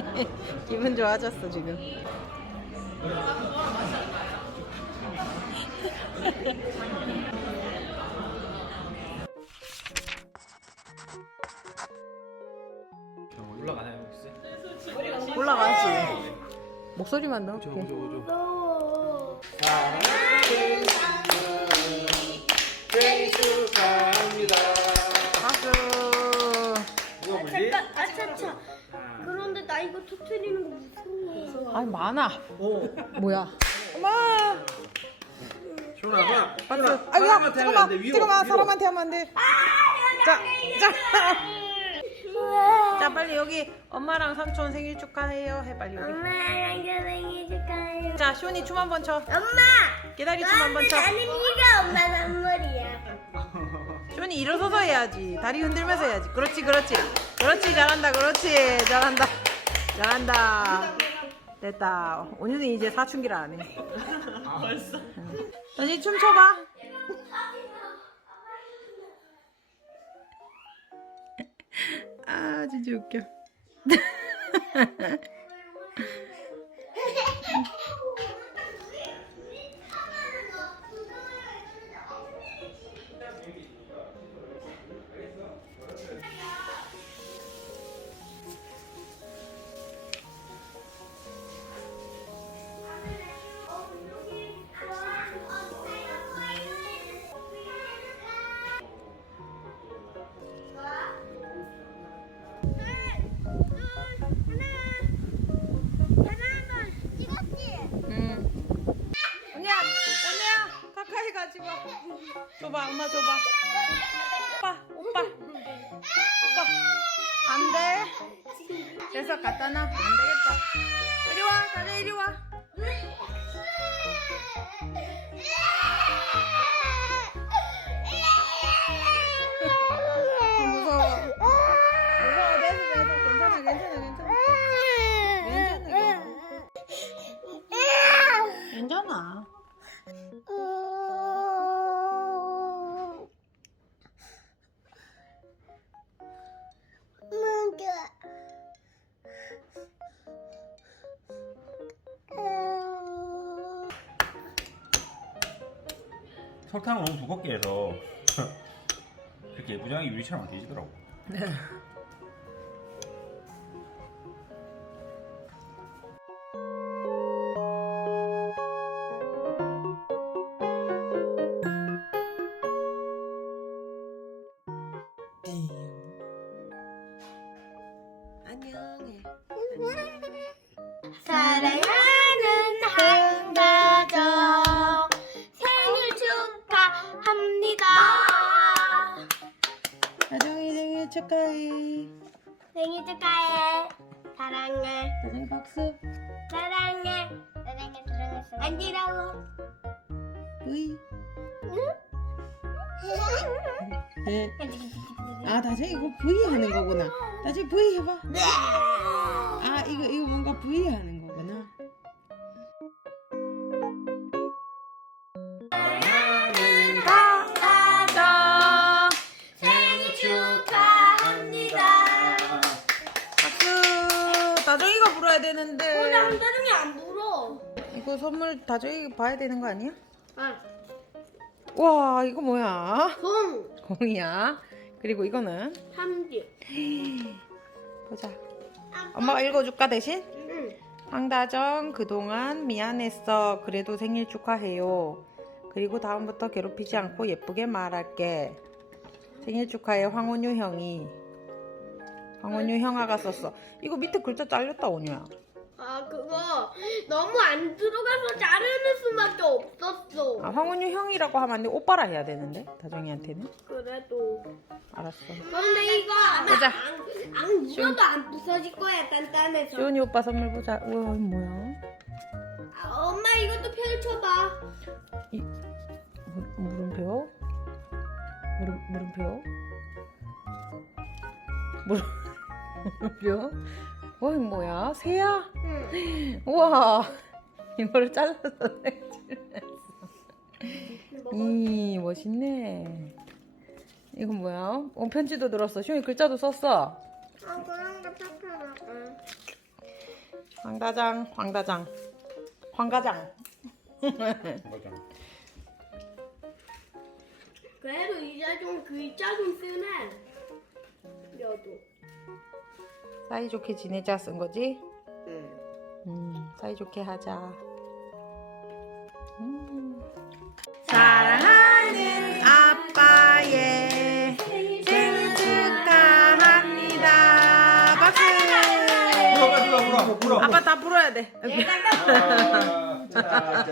기분 좋아졌어 지금. 올라가나요 혹시? 올라가지. 목소리만 넣을게. 생일 축하합니다 박수. 이거 뭐지? 아차차. 나 이거 터트리는 거 무서워. 아니 많아. 오 뭐야? 엄마. 시원아 시원아. 시원아 아이고 사람한테 하면 안 돼, 잠깐만. 위로, 잠깐만 위로. 사람한테 하면 안 돼. 자, 자. 자 빨리 여기 엄마랑 삼촌 생일 축하해요. 해 빨리 여기. 엄마랑 생일 축하해요. 자 시온이 춤 한번 쳐. 엄마. 기다리 춤 한번 쳐. 나는 네가 엄마 선물이야. 시온이 일어서서 해야지. 다리 흔들면서 해야지. 그렇지 그렇지. 그렇지 잘한다 그렇지 잘한다. 잘한다. 됐다. 온유는 이제 사춘기를 안 해. 벌써. 언니 춤 춰봐. 아 진짜 웃겨. 응. 언니야, 언니야, 가까이 가지 마. 줘봐, 엄마 줘봐. 오빠, 오빠, 오빠. 안 돼. 그래서 갖다 놔. 안 되겠다. 이리 와, 다들 이리 와. 설탕을 너무 두껍게 해서 그렇게 예쁘장하게 유리처럼 안 되지더라고. 안녕 축하해. 생일 축하해. 사랑해. 나정이 박수. 사랑해. 사랑해. 사랑했어. 안지라고. 으이. 네. 아, 나정이 이거 V 하는 거구나. 나정이 V 해봐. 아, 이거, 이거 뭔가 V 하는 거구나. 이거 선물 다정이 봐야 되는 거 아니야? 아, 와, 이거 뭐야? 공. 공이야. 그리고 이거는 삼지. 보자. 엄마가 읽어줄까 대신? 응. 황다정 그동안 미안했어. 그래도 생일 축하해요. 그리고 다음부터 괴롭히지 않고 예쁘게 말할게. 생일 축하해 황원유 형이. 황원유 형아가 썼어. 이거 밑에 글자 잘렸다 온유야. 아 그거 너무 안 들어가서 자르는 수밖에 없었어. 아, 황원유 형이라고 하면 안 돼. 오빠라 해야 되는데 다정이한테는. 그래도. 알았어. 그런데 이거 아마 보자. 안, 안 묻어도 안 부서질 거야 단단해서. 시온이 오빠 선물 보자. 우와 이거 뭐야? 아, 엄마 이것도 펼쳐봐. 이 물, 물음표? 물음 물음표? 물 물음표? 어이 뭐야? 새야? 응. 우와 이거를 잘라서. 이 멋있네. 이건 뭐야? 어, 편지도 들었어. 시온이 글자도 썼어. 아 그런 거 펼쳐봐. 황다장, 황다장, 황가장. 맞아. 그래도 이제 좀 글자 좀 쓰네. 여도. 사이좋게 지내자 쓴 거지? 사이좋게 하자. 음. 사랑하는 아빠의 생일 축하합니다. 박수! 불어, 불어, 불어, 불어. 아빠 다 불어야 돼. 아, 자, 자.